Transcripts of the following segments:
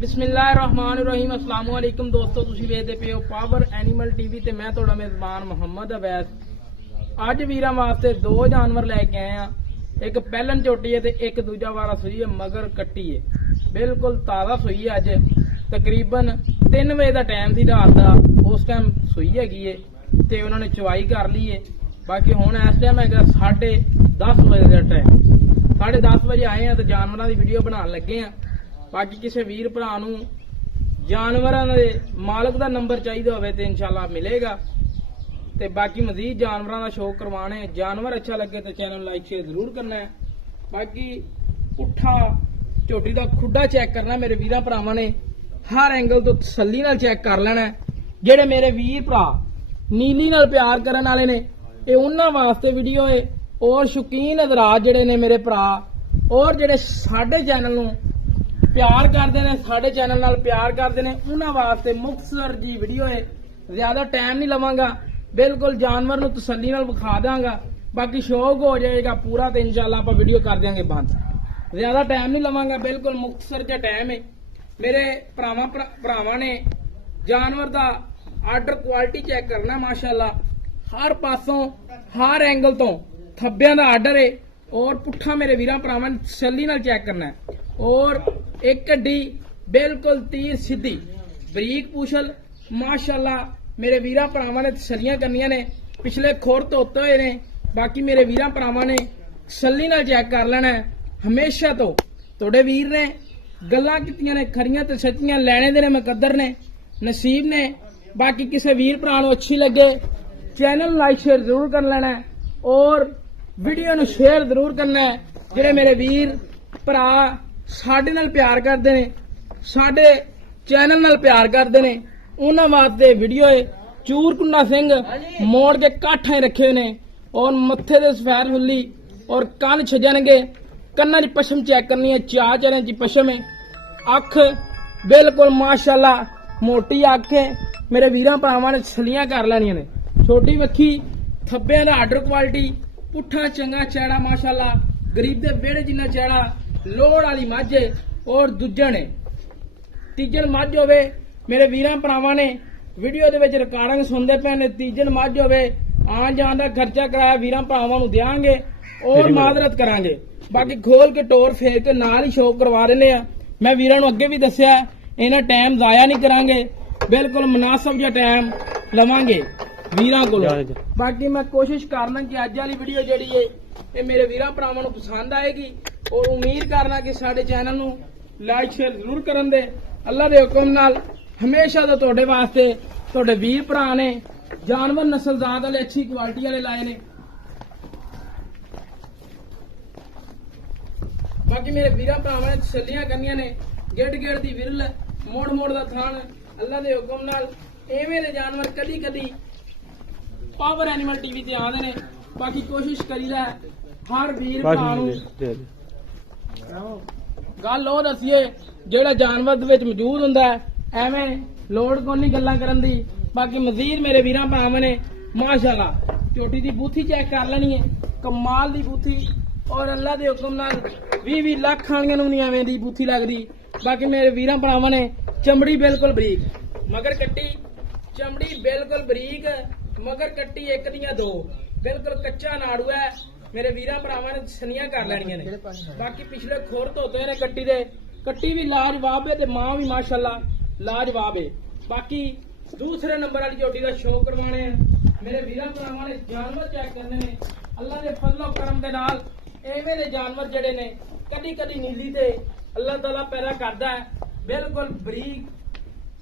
बिस्मिल्लाहिर्रहमानिर्रहीम अस्सलाम वालेकुम दोस्तों, तुसी वेखदे पे हो पावर एनिमल टीवी ते मैं तुहाडा मेजबान मुहम्मद अवैस। अज वीरां वास्ते दो जानवर लैके आए हैं, एक पहलन झोटी है ते एक दूजा वारा सूई है मगर कट्टी है। बिल्कुल ताज़ा सूई है। अज तकरीबन 3 बजे का टाइम थी रात का, उस टाइम सूई हैगी है ते उन्होंने चवाई कर ली है। बाकी हुण इस टाइम है 10:30 बजे का टाइम, 10:30 बजे आए हैं तो जानवरों की वीडियो बनाने लगे हैं। बाकी किसी वीर भरा नूं जानवरां दे मालक दा नंबर चाहिए होवे ते इंशाल्लाह मिलेगा। ते बाकी मजीद जानवरां दा शौक करवाने, जानवर अच्छा लगे तो चैनल लाइक शेयर जरूर करना है। बाकी पुट्ठा झोटी दा खुड्डा चेक करना मेरे वीरां भरावां ने, हर एंगल तो तसल्ली नाल चेक कर लेना है। जेड़े मेरे वीर भरा नीली नाल प्यार करन वाले ने, ये उन्हां वास्ते वीडियो है। और शौकीन हज़रात जेड़े ने मेरे भरा और जेड़े साडे चैनल नूं प्यार करते हैं, साडे चैनल नाल प्यार करते हैं, उन्हां वास्ते मुख्तसर जी वीडियो है। ज्यादा टाइम नहीं लवांगा, बिल्कुल जानवर नूं तसल्ली नाल विखा दांगा। बाकी शौक हो जाएगा पूरा तो इंशाल्लाह आपां वीडियो कर देंगे बंद। ज्यादा टाइम नहीं लवांगा, बिल्कुल मुख्तसर जा टाइम है। मेरे भरावां ने जानवर दा आर्डर क्वालिटी चेक करना, माशाअल्लाह हर पासों हर एंगल तो थब्बियां दा आर्डर है। और पुट्ठा मेरे वीरां भरावां ने तसल्ली नाल चेक करना है। और एक हड्डी बिल्कुल तीर सीधी बरीक पूछल, माशाअल्लाह मेरे वीरां भरावां ने तसल्लियां करनियां ने। पिछले खुर धोते हुए ने। बाकी मेरे वीरां भरावां ने तसल्ली नाल चेक कर लेना है। हमेशा तो तुहाडे वीर ने गल्लां कीतियां ने, खरियां ते सच्चियां लैणे दे ने मुकद्दर ने, नसीब ने। बाकी किसी वीर भरा नूं अच्छी लगे चैनल लाइक शेयर जरूर कर लेना है और वीडियो नूं शेयर जरूर करना है। जेड़े मेरे वीर भरा साडे नाल प्यार करते ने, साडे चैनल नाल प्यार करते ने, उन्हां वास्ते वीडियो है। चूरकुंडा सिंह मोड़ के काठा रखे ने और मत्थे दे सफेद फुल्ली और कन छजणगे। कन्नां दी पशम चेक करनी है, 4 चरण दी पशम है। अख बिल्कुल माशाअल्लाह मोटी अख है। मेरे वीरां भरावां ने तसल्लियां कर लैणियां ने। छोटी वक्खी, थब्बियां दा आर्डर क्वालिटी, पुट्ठा चंगा चैड़ा माशाअल्लाह, गरीब दे बेड़े जिन्ना चैड़ा, लोड़ वाली मझ है। और दूजा ने तीजन मझ होवे, मेरे वीरां भरावां ने वीडियो दे विच रिकॉर्डिंग सुनदे पे ने, तीजन मझ होवे आन जान दा खर्चा कराया वीरां भरावां नूं देंगे और मादरत करांगे। बाकी खोल के टोर फेर के नाल ही शौक करवा देने आ। मैं वीरां नूं अगे भी दस्सिया, इन्हां टाइम जाया नहीं करांगे, बिल्कुल मुनासिब जिहा टाइम लवांगे वीरां कोलों। बाकी मैं कोशिश करना कि अज वाली वीडियो जिहड़ी है ये मेरे वीरां भरावां नूं पसंद आएगी और उम्मीद करना कि साडे चैनल नूं लाइक शेयर जरूर करन दे। अल्लाह दे हुक्म नाल हमेशा तो तुहाडे वास्ते तुहाडे वीर भरा ने जानवर नस्ल जात वाले अच्छी क्वालिटी वाले लाए ने। बाकी मेरे वीरां भरावां ने तसल्लियां करनियां ने। गेड़ गेड़ दी विरल, मोड़ मोड़ दा थान, अल्लाह दे हुक्म नाल एवें दे जानवर कदी कदी पावर एनिमल टीवी ते आंदे ने। बाकी कोशिश करीदा हर वीर भरा नूं गल ओ दसीए जेड़ा जानवर दे विच मौजूद हुंदा है, एवें लोड़ कोई नहीं गल्लां करन दी। बाकी मजीद मेरे वीरां भरावां ने माशाअल्लाह झोटी दी बूथी चेक कर लेनी है, कमाल दी बूथी। और अल्लाह दे हुक्म नाल 20-20 लाख खानियां नूं नहीं एवें दी बूथी लगदी। बाकी मेरे वीरां भरावां ने चमड़ी बिल्कुल बरीक, मगर कट्टी चमड़ी बिल्कुल बरीक, मगर कट्टी एक दियां दो, बिल्कुल कच्चा नाड़ू है। मेरे वीरां भरावां ने तसल्लियां कर लैणियां ने। बाकी पिछले खुर धोते ने कट्टी दे, कट्टी भी लाजवाब है ते मां भी माशाअल्लाह लाजवाब है। बाकी दूसरे नंबर वाली झोटी का शौक करवाने मेरे वीरां भरावां ने जानवर चेक करने ने। अल्लाह दे फजलो करम दे नाल एवें दे जानवर जड़े ने कदी कदी नीली ते अल्लाह ताला पैदा करदा है, बिल्कुल बरीक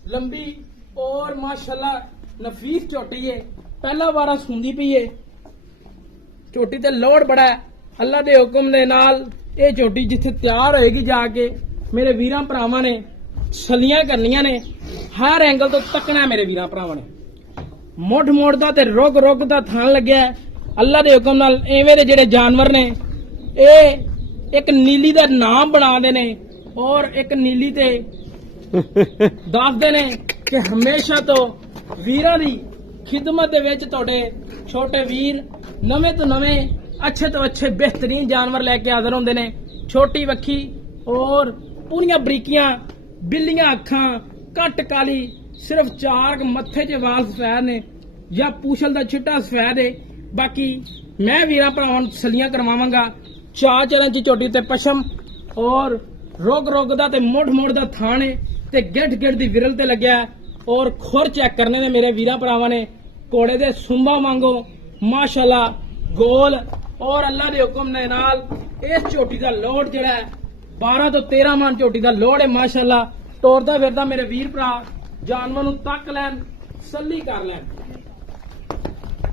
लंबी और माशाअल्लाह नफीस झोटी है। पहला वारा सूंदी पई है, झोटी ते लोड़ बड़ा है। अल्लाह दे हुक्म दे नाल ये झोटी जिथे तैयार होएगी जाके मेरे वीरां भरावां ने तसल्लियां करनियां ने। हर एंगल तो तकना है मेरे वीरां भरावां ने। मुठ मोड़ दा ते रुग रुग दा थान लग्या है। अल्लाह दे हुक्म नाल एवें दे जेड़े जानवर ने ये एक नीली दा नाम बना दे ने और एक नीली ते दसदे ने कि हमेशा तो वीरां दी खिदमत दे विच तुहाडे छोटे वीर नवे तो नवे अच्छे तो अच्छे बेहतरीन जानवर लैके हाजिर होंदे ने। छोटी वक्खी और पूरियां बरीकियां ਬਿੱਲੀਆਂ ਅੱਖਾਂ, ਘੱਟ ਕਾਲੀ, ਸਿਰਫ 4 ਮੱਥੇ 'ਚ ਵਾਲ ਸਫੈਦ ਨੇ ਜਾਂ ਪੂਛਲ ਦਾ ਚਿੱਟਾ ਸਫੈਦ ਹੈ। ਬਾਕੀ ਮੈਂ ਵੀਰਾਂ ਭਰਾਵਾਂ ਨੂੰ ਤਸੱਲੀਆਂ ਕਰਵਾਵਾਂਗਾ। 4 ਇੰਚ ਝੋਟੀ ਤੇ ਪਸ਼ਮ ਔਰ ਰੋਗ ਦਾ ਤੇ ਮੁੱਢ ਦਾ ਥਾਣ ਹੈ ਤੇ ਗਿੱਠ ਦੀ ਵਿਰਲ ਤੇ ਲੱਗਿਆ ਹੈ। ਔਰ ਖੁਰ ਚੈੱਕ ਕਰਨੇ ਨੇ ਮੇਰੇ ਵੀਰਾਂ ਭਰਾਵਾਂ ਨੇ, ਘੋੜੇ ਦੇ ਸੁੰਬਾ ਵਾਂਗੋ ਮਾਸ਼ਾਅੱਲਾ ਗੋਲ। ਔਰ ਅੱਲਾ ਦੇ ਹੁਕਮ ਦੇ ਨਾਲ ਇਸ ਝੋਟੀ ਦਾ ਲੋਡ ਜਿਹੜਾ ਹੈ 12 ਤੋਂ 13 ਮਣ ਝੋਟੀ ਦਾ ਲੋਡ ਹੈ ਮਾਸ਼ਾਅੱਲਾ। ਤੋਰਦਾ ਫਿਰਦਾ ਮੇਰੇ ਵੀਰ ਭਰਾ ਜਾਨਵਰ ਨੂੰ ਤੱਕ ਲੈਣ, ਤਸੱਲੀ ਕਰ ਲੈਣ।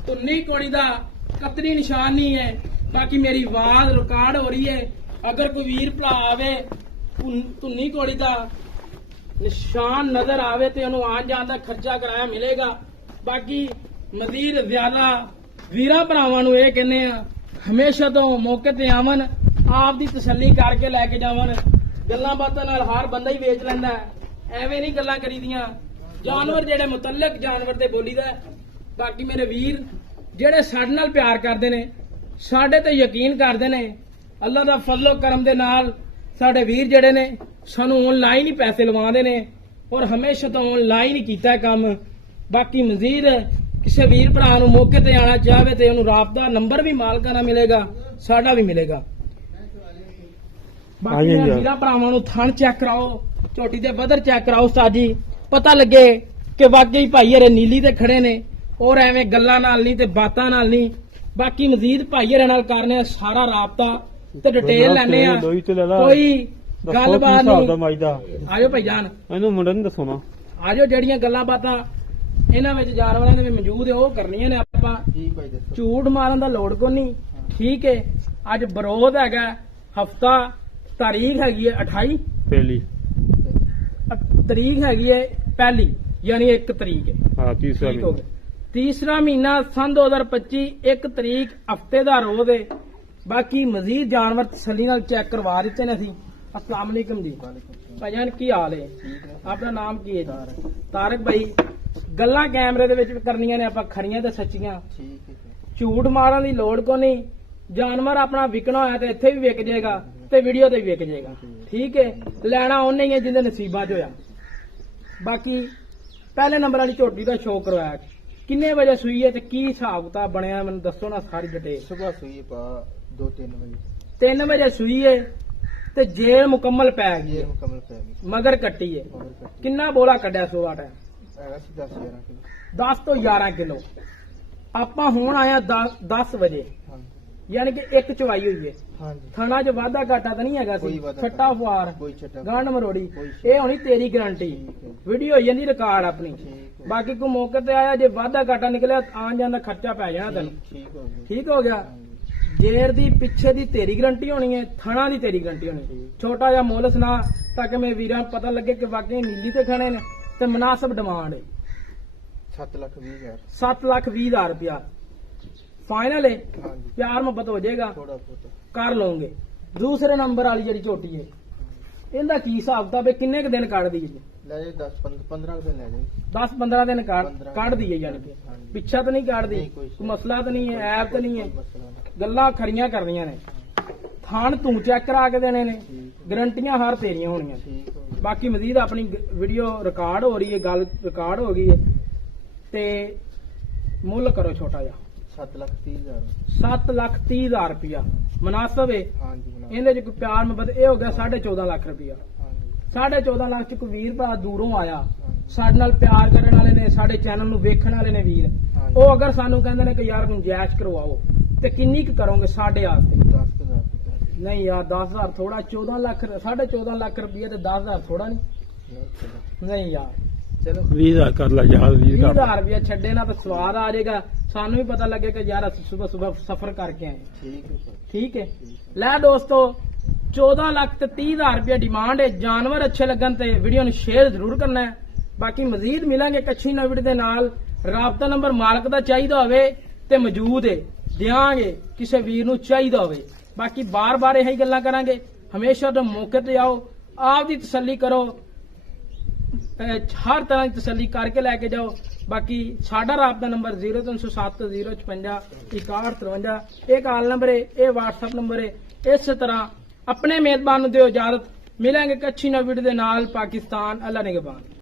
ਧੁੰਨੀ ਕੋੜੀ ਦਾ ਕਤਰੀ ਨਿਸ਼ਾਨ ਨਹੀਂ ਹੈ। ਬਾਕੀ ਮੇਰੀ ਆਵਾਜ਼ ਰਿਕਾਰਡ ਹੋ ਰਹੀ ਹੈ। ਅਗਰ ਕੋਈ ਵੀਰ ਭਰਾ ਆਵੇ ਧੁੰਨੀ ਕੋੜੀ ਦਾ ਨਿਸ਼ਾਨ ਨਜ਼ਰ ਆਵੇ ਤੇ ਉਹਨੂੰ ਆਉਣ ਜਾਣ ਦਾ ਖਰਚਾ ਕਰਾਇਆ ਮਿਲੇਗਾ। ਬਾਕੀ ਮਜ਼ੀਦ ਜ਼ਿਆਦਾ ਵੀਰਾਂ ਭਰਾਵਾਂ ਨੂੰ ਇਹ ਕਹਿੰਦੇ ਆ ਹਮੇਸ਼ਾ ਤੋਂ ਮੌਕੇ ਤੇ ਆਵਣ, ਆਪ ਦੀ ਤਸੱਲੀ ਕਰਕੇ ਲੈ ਕੇ ਜਾਵਣ। ਗੱਲਾਂ ਬਾਤਾਂ ਨਾਲ ਹਰ ਬੰਦਾ ਹੀ ਵੇਚ ਲੈਂਦਾ ਹੈ, ਐਵੇਂ ਨਹੀਂ ਗੱਲਾਂ ਕਰੀਦੀਆਂ। ਜਾਨਵਰ ਜਿਹੜੇ ਮੁਤਲਕ ਜਾਨਵਰ ਤੇ ਬੋਲੀਦਾ। ਬਾਕੀ ਮੇਰੇ ਵੀਰ ਜਿਹੜੇ ਸਾਡੇ ਨਾਲ ਪਿਆਰ ਕਰਦੇ ਨੇ, ਸਾਡੇ ਤੇ ਯਕੀਨ ਕਰਦੇ ਨੇ, ਅੱਲਾ ਦਾ ਫਜ਼ਲੋ ਕਰਮ ਦੇ ਨਾਲ ਸਾਡੇ ਵੀਰ ਜਿਹੜੇ ਨੇ ਸਾਨੂੰ ਆਨਲਾਈਨ ਹੀ ਪੈਸੇ ਲਵਾਉਂਦੇ ਨੇ ਔਰ ਹਮੇਸ਼ਾ ਤੋਂ ਆਨਲਾਈਨ ਹੀ ਕੀਤਾ ਕੰਮ। ਬਾਕੀ ਮਜ਼ੀਦ ਕਿਸੇ ਵੀਰ ਭਰਾ ਨੂੰ ਮੌਕੇ ਤੇ ਆਣਾ ਚਾਹਵੇ ਤੇ ਉਹਨੂੰ ਰਾਬਤਾ ਨੰਬਰ ਵੀ ਮਾਲਕਾਂ ਨਾਲ ਮਿਲੇਗਾ, ਸਾਡਾ ਵੀ ਮਿਲੇਗਾ। ਬਾਕੀ ਵੀਰਾਂ ਭਰਾਵਾਂ ਨੂੰ ਥਣ ਚੈੱਕ ਕਰਾਓ, ਝੋਟੀ ਦੇ ਬਦਰ ਚੈੱਕ ਕਰਾਓ ਸਾਜੀ, ਪਤਾ ਲੱਗੇ ਕਿ ਵਾਕਈ ਭਾਈ ਹਰੇ ਨੀਲੀ ਤੇ ਖੜੇ ਨੇ ਔਰ ਐਵੇਂ ਗੱਲਾਂ ਨਾਲ ਨਹੀਂ ਤੇ ਬਾਤਾਂ ਨਾਲ ਨਹੀਂ। ਬਾਕੀ ਮਜ਼ੀਦ ਭਾਈ ਹਰੇ ਨਾਲ ਕਰਨੇ ਆ ਸਾਰਾ ਰਾਬਤਾ ਤੇ ਡਿਟੇਲ ਲੈਣੇ ਆ, ਕੋਈ ਗੱਲਬਾਤ ਨਹੀਂ। ਆਜੋ ਭਾਈ ਜਾਨ, ਇਹਨੂੰ ਮੁੰਡੇ ਨੂੰ ਦੱਸੋ ਨਾ, ਆਜੋ ਜਿਹੜੀਆਂ ਗੱਲਾਂ ਬਾਤਾਂ ਇਹਨਾਂ ਵਿੱਚ ਜਾਨਵਰਾਂ ਦੇ ਵੀ ਮੌਜੂਦ ਹੈ ਉਹ ਕਰਨੀਆਂ ਨੇ ਆਪਾਂ। ਝੂਠ ਮਾਰਨ ਦਾ ਲੋੜ ਕੋਈ ਨਹੀਂ, ਠੀਕ ਹੈ। ਅੱਜ ਬਰੋਧ ਹੈਗਾ, ਹਫਤਾ ਤਾਰੀਖ ਹੈਗੀ ਹੈ 28 ਪਹਿਲੀ ਤਰੀਕ ਹੈਗੀ ਹੈ ਪਹਿਲੀ, ਯਾਨੀ 1 ਤਰੀਕ ਹੈ। ਹਾਂ ਤੀਸਰਾ ਠੀਕ ਹੋ ਗਿਆ। ਤੀਸਰਾ ਮਹੀਨਾ ਸਨ 2025 1 ਤਰੀਕ ਹਫਤੇ ਦਾ ਰੋਜ਼ ਹੈ। ਬਾਕੀ ਮਜ਼ੀਦ ਜਾਨਵਰ ਤਸੱਲੀ ਨਾਲ ਚੈੱਕ ਕਰਵਾ ਦਿੱਤੇ ਨੇ ਅਸੀਂ। अस्सलाम वालेकुम जी ਭਾਈਜਾਨ, ਕੀ ਹਾਲ ਹੈ? ਆਪਣਾ ਨਾਮ ਕੀ ਹੈ ਜੀ? ਤਾਰਕ ਭਾਈ। ਗੱਲਾਂ ਕੈਮਰੇ ਦੇ ਵਿੱਚ ਕਰਨੀਆਂ ਨੇ ਆਪਾਂ, ਖਰੀਆਂ ਤੇ ਸੱਚੀਆਂ। ਝੂਠ ਮਾਰਨ ਦੀ ਲੋੜ ਕੋ ਨਹੀਂ। ਜਾਨਵਰ ਆਪਣਾ ਵਿਕਣਾ ਹੋਇਆ ਤੇ ਇੱਥੇ ਵੀ ਵਿਕ ਜਾਏਗਾ ਤੇ ਵੀਡੀਓ ਤੇ ਵੀ ਵਿਕ ਜਾਏਗਾ, ਠੀਕ ਹੈ। ਲੈਣਾ ਉਹਨੇ ਹੀ ਹੈ ਜਿਹਦੇ ਨਸੀਬਾਂ 'ਚ ਹੋਇਆ। ਬਾਕੀ ਪਹਿਲੇ ਨੰਬਰ ਵਾਲੀ ਝੋਟੀ ਦਾ ਸ਼ੋਅ ਕਰਵਾਇਆ, ਕਿੰਨੇ ਵਜੇ ਸੂਈ ਹੈ ਤੇ ਕੀ ਹਿਸਾਬ ਕਿਤਾਬ ਬਣਿਆ ਮੈਨੂੰ ਦੱਸੋ ਨਾ ਸਾਰੀ ਡਿਟੇਲ। ਸੁਬਹ ਸੂਈ ਪਾ 2-3 ਵਜੇ 3 ਵਜੇ ਸੂਈ ਹੈ ਤੇ ਜੇਲ ਮੁਕੰਮਲ ਪੈ ਗਈ ਹੈ, ਮੁਕੰਮਲ ਪੈ ਗਈ। ਮਗਰ ਕੱਟੀ ਹੈ। ਮਗਰ ਕੱਟੀ ਕਿੰਨਾ ਬੋਲਾ ਕੱਢਿਆ ਸੋਆ ਟਾਈਮ? ਹੈਗਾ ਸੀ 10-11 ਕਿਲੋ। 10 ਤੋਂ 11 ਕਿਲੋ। ਆਪਾਂ ਹੁਣ ਆਇਆ 10 ਵਜੇ, ਹਾਂਜੀ ਯਾਨੀ ਕਿ 1 ਚਵਾਈ ਹੋਈ ਹੈ। ਹਾਂਜੀ ਥਾਣਾ 'ਚ ਵਾਧਾ ਘਾਟਾ ਤਾਂ ਨਹੀਂ ਹੈਗਾ ਕੋਈ ਸੀ? ਵਾਧਾ ਛੱਟਾ ਫੁਆਰ, ਕੋਈ ਛੱਟਾ ਗੰਢ ਮਰੋੜੀ, ਕੋਈ ਇਹ ਹੋਣੀ ਤੇਰੀ ਗਾਰੰਟੀ। ਠੀਕ ਹੈ। ਵੀਡੀਓ ਹੋਈ ਜਾਂਦੀ ਰਿਕਾਰਡ ਆਪਣੀ। ਠੀਕ ਹੈ। ਬਾਕੀ ਕੋਈ ਮੌਕੇ ਤੇ ਆਇਆ ਜੇ ਵਾਧਾ ਘਾਟਾ ਨਿਕਲਿਆ ਆਉਣ ਜਾਣ ਦਾ ਖਰਚਾ ਪੈ ਜਾਣਾ ਤੈਨੂੰ। ਠੀਕ ਹੋ ਗਿਆ। ਠੀਕ ਹੋ ਗਿਆ। ਹਾਂਜੀ। ਜੇਰ ਦੀ ਪਿੱਛੇ ਦੀ ਤੇਰੀ ਗਰੰਟੀ ਹੋਣੀ ਹੈ, ਥਣਾ ਦੀ ਤੇਰੀ ਗਰੰਟੀ ਹੋਣੀ। ਛੋਟਾ ਜਿਹਾ ਮੁੱਲ ਸੁਣਾ ਤਾਂ ਕਿ ਮੇਰੇ ਵੀਰਾਂ ਨੂੰ ਪਤਾ ਲੱਗੇ ਕਿ ਵਾਕਈ ਨੀਲੀ ਤੇ ਖੜੇ ਨੇ ਤੇ ਮੁਨਾਸਬ ਡਿਮਾਂਡ ਹੈ। 7,20,000 7,20,000 ਰੁਪਇਆ ਫਾਈਨਲ ਹੈ। ਹਾਂਜੀ ਪਿਆਰ ਮੁਹੱਬਤ ਹੋ ਜਾਏਗਾ, ਥੋੜਾ ਬਹੁਤ ਕਰ ਲਓਗੇ। ਦੂਸਰੇ ਨੰਬਰ ਵਾਲੀ ਜਿਹੜੀ ਝੋਟੀ ਹੈ ਇਹਦਾ ਕੀ ਹਿਸਾਬ ਕਿਤਾਬ ਹੈ? ਕਿੰਨੇ ਕੁ ਦਿਨ ਕੱਢਦੀ ਹੈ? ਲੈ ਜਾਏ 10-15 ਦਿਨ ਲੈ ਜਾਏ। 10-15 ਦਿਨ 15 ਕੱਢਦੀ ਹੈ, ਯਾਨੀ ਕਿ ਹਾਂਜੀ। ਪਿੱਛਾ ਤਾਂ ਨਹੀਂ ਕੱਢਦੀ, ਨਹੀਂ, ਕੋਈ ਕੋਈ ਮਸਲਾ ਤਾਂ ਨਹੀਂ ਹੈ, ਐਬ ਤਾਂ ਨਹੀਂ ਹੈ। ਕੋਈ ਮਸਲਾ ਨਹੀਂ। ਗੱਲਾਂ ਖਰੀਆਂ ਕਰਨੀਆਂ ਨੇ। ਥਾਣ ਤੂੰ ਚੈੱਕ ਕਰਾ ਕੇ ਦੇਣੇ ਨੇ, ਠੀਕ ਗਰੰਟੀਆਂ ਹਰ ਤੇਰੀਆਂ ਹੋਣੀਆਂ। ਠੀਕ ਹੋ ਗਿਆ। ਬਾਕੀ ਮਜ਼ੀਦ ਆਪਣੀ ਵੀਡੀਓ ਰਿਕਾਰਡ ਹੋ ਰਹੀ ਹੈ, ਗੱਲ ਰਿਕਾਰਡ ਹੋ ਗਈ ਹੈ ਤੇ ਮੁੱਲ ਕਰੋ ਛੋਟਾ ਜਿਹਾ 7,30,000 7,30,000 ਰੁਪਇਆ ਮੁਨਾਸਬ ਹੈ। ਹਾਂਜੀ ਜਨਾਬ। ਇਹਦੇ 'ਚ ਕੋਈ ਪਿਆਰ ਮੁਹੱਬਤ ਇਹ ਹੋ ਗਿਆ 14.5 ਲੱਖ ਰੁਪਇਆ। ਹਾਂਜੀ 14.5 ਲੱਖ 'ਚ ਕੋਈ ਵੀਰ ਭਰਾ ਦੂਰੋਂ ਆਇਆ, ਸਾਡੇ ਨਾਲ ਪਿਆਰ ਕਰਨ ਵਾਲੇ ਨੇ, ਸਾਡੇ ਚੈਨਲ ਨੂੰ ਵੇਖਣ ਵਾਲੇ ਨੇ ਵੀਰ, ਹਾਂਜੀ। ਉਹ ਅਗਰ ਸਾਨੂੰ ਕਹਿੰਦੇ ਨੇ ਕਿ ਯਾਰ ਗੁੰਜਾਇਸ਼ ਕਰਵਾਓ ਤੇ ਕਿੰਨੀ ਕੁ ਕਰੋਗੇ ਸਾਡੇ ਵਾਸਤੇ? 10,000 ਨਹੀਂ ਯਾਰ 10,000 ਥੋੜਾ, 14 ਲੱਖ 14.5 ਲੱਖ ਰੁਪਏ ਤੇ 10,000 ਥੋੜਾ ਨਹੀਂ। ਨਹੀਂ ਯਾਰ ਚਲੋ 20,000 ਕਰ ਲਾ ਯਾਰ, 20,000 ਰੁਪਏ ਛੱਡੇ ਨਾ ਤਾਂ ਸਵਾਦ ਆ ਜਾਏਗਾ, ਸਾਨੂੰ ਵੀ ਪਤਾ ਲੱਗੇ ਕਿ ਯਾਰ ਅਸੀਂ ਸਵੇਰ ਸਫਰ ਕਰਕੇ ਆਏ। ਠੀਕ ਹੈ ਸਰ। ਠੀਕ ਹੈ। ਲੈ ਦੋਸਤੋ 14 ਲੱਖ ਤੇ 30,000 ਰੁਪਏ ਡਿਮਾਂਡ ਹੈ। ਜਾਨਵਰ ਅੱਛੇ ਲੱਗਣ ਤੇ ਵੀਡੀਓ ਨੂੰ ਸ਼ੇਅਰ ਜ਼ਰੂਰ ਕਰਨਾ ਹੈ। ਬਾਕੀ ਮਜ਼ੀਦ ਮਿਲਾਂਗੇ ਕੱਚੀ ਨਵੀਂ ਵੀਡੀਓ ਦੇ ਨਾਲ। ਰਾਬਤਾ ਨੰਬਰ ਮਾਲਕ ਦਾ ਚਾਹੀਦਾ ਹੋਵੇ ਤੇ ਮੌਜੂਦ ਹੈ, ਦਿਆਂਗੇ ਕਿਸੇ ਵੀਰ ਨੂੰ ਚਾਹੀਦਾ ਹੋਵੇ। ਬਾਕੀ ਬਾਰ-ਬਾਰ ਇਹੀ ਗੱਲਾਂ ਕਰਾਂਗੇ, ਹਮੇਸ਼ਾ ਤੋਂ ਮੌਕੇ ਤੇ ਆਓ, ਆਪ ਦੀ ਤਸੱਲੀ ਕਰੋ, ਹਰ ਤਰ੍ਹਾਂ ਦੀ ਤਸੱਲੀ ਕਰਕੇ ਲੈ ਕੇ ਜਾਓ। ਬਾਕੀ ਸਾਡਾ ਰਾਬਤਾ ਨੰਬਰ 0307 056 6153, ਇਹ ਕਾਲ ਨੰਬਰ ਹੈ, ਇਹ WhatsApp ਨੰਬਰ ਹੈ। ਇਸੇ ਤਰ੍ਹਾਂ ਆਪਣੇ ਮੇਜ਼ਬਾਨ ਨੂੰ ਦਿਓ ਇਜਾਜ਼ਤ। ਮਿਲਾਂਗੇ ਕੱਚੀ ਨਵੀਂ ਵੀਡੀਓ ਦੇ ਨਾਲ। ਪਾਕਿਸਤਾਨ ਅੱਲਾ ਨਿਗਹਬਾਨ।